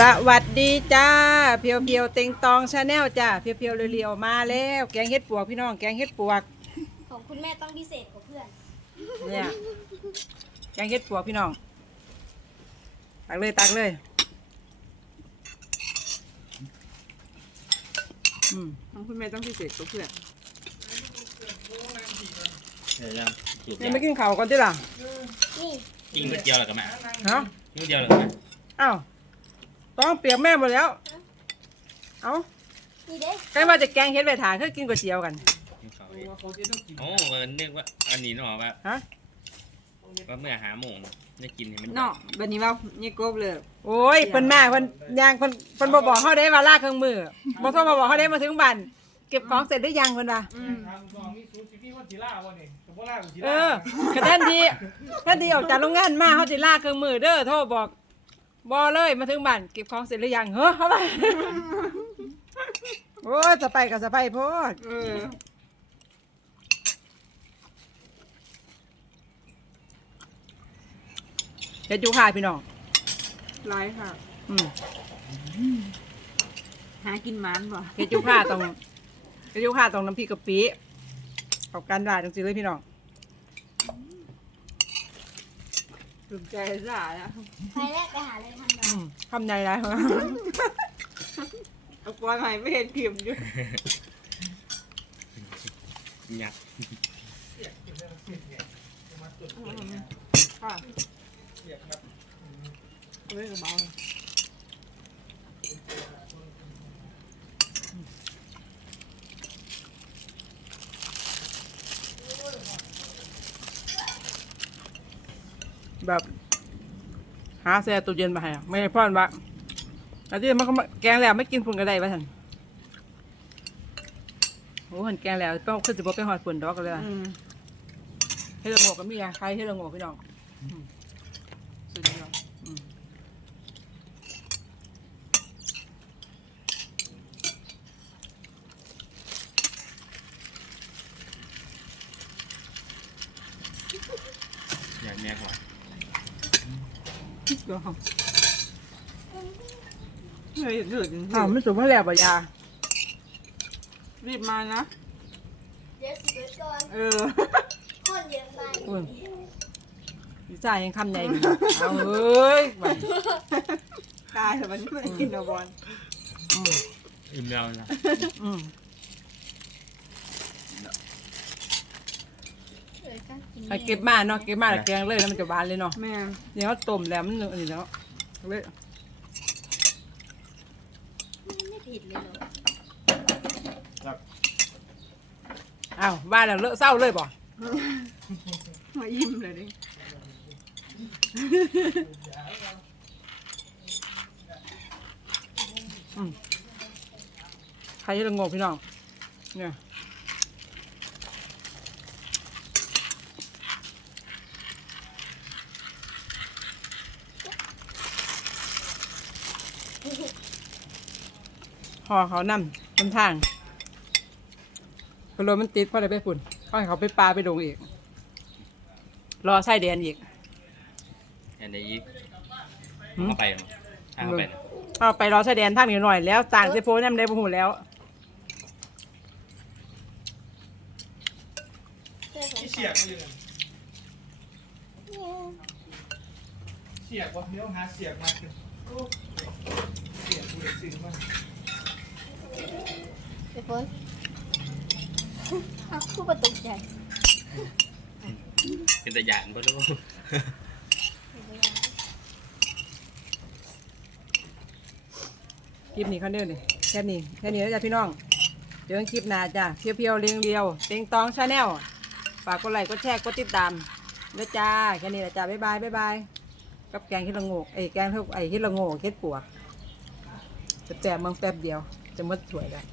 สวัสดีจ้า เพียวเพียวๆเต็งตองชาแนลจ้า เพียวเพียวๆเรียวๆมาแล้ว แกงเห็ดปวกพี่น้องแกงเห็ดปวก ของคุณแม่ต้องพิเศษกว่าเพื่อนเนี่ยแกงเห็ดปวกพี่น้อง ตักเลยตักเลย อืมของคุณแม่ต้องพิเศษกว่าเพื่อนเดี๋ยวยังสูบนี่ยาไม่กินข้าวก่อนที่ล่ะนี่กินก๋วยเตี๋ยวแล้วกันไหมฮะกินก๋วยเตี๋ยวแล้วกันไหมอ้าว ต้องเปียกแม่หมดแล้ว เอ้านี่เด้ใกล้ว่าจะแกงเห็ดไปถาคือกินก๋วยเตี๋ยวกัน กินข้าวดิโอ้วันนึกว่าอันนี้เนาะว่าฮะ ว่าเมื่อหาโมงได้กินให้มันเนาะบันนี้ว่าเนี่ยกบเลยโอ้ยเพิ่นมาเพิ่นย่างเพิ่นเพิ่นบ่บอกเฮาได้ว่าลากเครื่องมือบ่โทรมาบอกเฮาได้มาถึงบ้านเก็บของเสร็จหรือยังเพิ่นว่าทางกองมีซูชิพี่วันทีล่าวะนี่แต่ว่าล่าวันทีเอล่าอกระแทนทีแทนทีออกจากโรงงานมาเขาจะลากเครื่องมือเด้อโทรบอก บอเลยมาถึงบ้านเก็บของเสร็จหรือยังเฮ้อเข้าไปโอ้ยจะไปกับจะไปโพดเออเฮ็ดอยู่ค่ะพี่น้องร้ายค่ะ อืมหากินหมันบ่ เฮ็ดอยู่ค่ะตรงเฮ็ดอยู่ค่ะตรงน้ำพริกกะปิเอากันได้จังสิเลยพี่น้อง ถูกใจจ่าแล้วไปแรกไปหาอะไรทำอืมคำใหญ่ไรเอากวนใหม่ไม่เห็นพิมพ์อยู่ยักษ์ค่ะเล่นกับเบา แบบ หาแซ่ตู้เย็นมาให้อะไม่ได้พ่อนว่าแล้วที่มันก็มาแกงแล้วไม่กินฝุ่นก็ได้ป่ะท่านโอ้หันแกงแล้วต้องขึ้นสิบ่ไปหอดฝุ่นดอกกันเลยว่ะอืมเฮ็ดละโงกก็มีอะใครเฮ็ดละโงกพี่น้องสุดยอดอยาก แม่กว่าก็เฮ้ยเดือดจริงอ้าวไม่สุภาพแล้วบ่ยา รีบมานะ เดี๋ยวสิเบิดก่อนเออคนเยอะไปอุ้ยพี่จ่ายยังคำใหญ่อยู่เอาเอ้ยบัดตายแต่วันนี้ไม่ได้กินเอาบอล อืมอิ่มแล้วนะ อืม เลยก็กินให้เก็บมาเนาะเก็บมาแล้วแกงเลยแล้วมันจะหวานเลยเนาะแม่เดี๋ยวเขาต้มแล้วมันอันนี้แล้วเลยไม่ผิดเลยเนาะอ้าวบ้านแล้วเลอะเศร้าเลยบ่มายิ้มเลยดิใครจะละโงกพี่น้องเนี่ย อเขานำนำทางพอรถมันติดพอได้ไปฝุ่นก็ให้เขาไปปลาไปดงอีก รอไส้เดือนอีกอันนี้อีกหืมเข้าไปเหรอทางเข้าไปนะเอาไปรอไส้เดือนทางนี้หน่อยแล้วต่างเซโพนั่นได้บุหูแล้วเพื่อนของที่เสียกมาเลยนะเสียกวะเดี๋ยวหาเสียกมาสิโอ้เสียกกูเลยซื้อมาเดี๋ยวฝนอ้าวผู้ประตูใหญ่เป็นแต่อย่างบ่รู้คลิปนี้เขาเดียวนี่แค่นี้แค่นี้แล้วจ้ะพี่น้องเจอกันคลิปหน้าจ้ะเพียวๆเรียงเรียวเต็งตองชาแนลฝากกดไลค์กดแชร์กดติดตามแล้วจ้าแค่นี้แหละจ้าบ๊ายบายบ๊ายบายกับแกงเฮ็ดละโงกไอ้ยแกงเท่าไอ้เฮ็ดละโงกเฮ็ดปวกจะแปบเมืองแป๊บเดียวจะหมดถ้วยแล้ว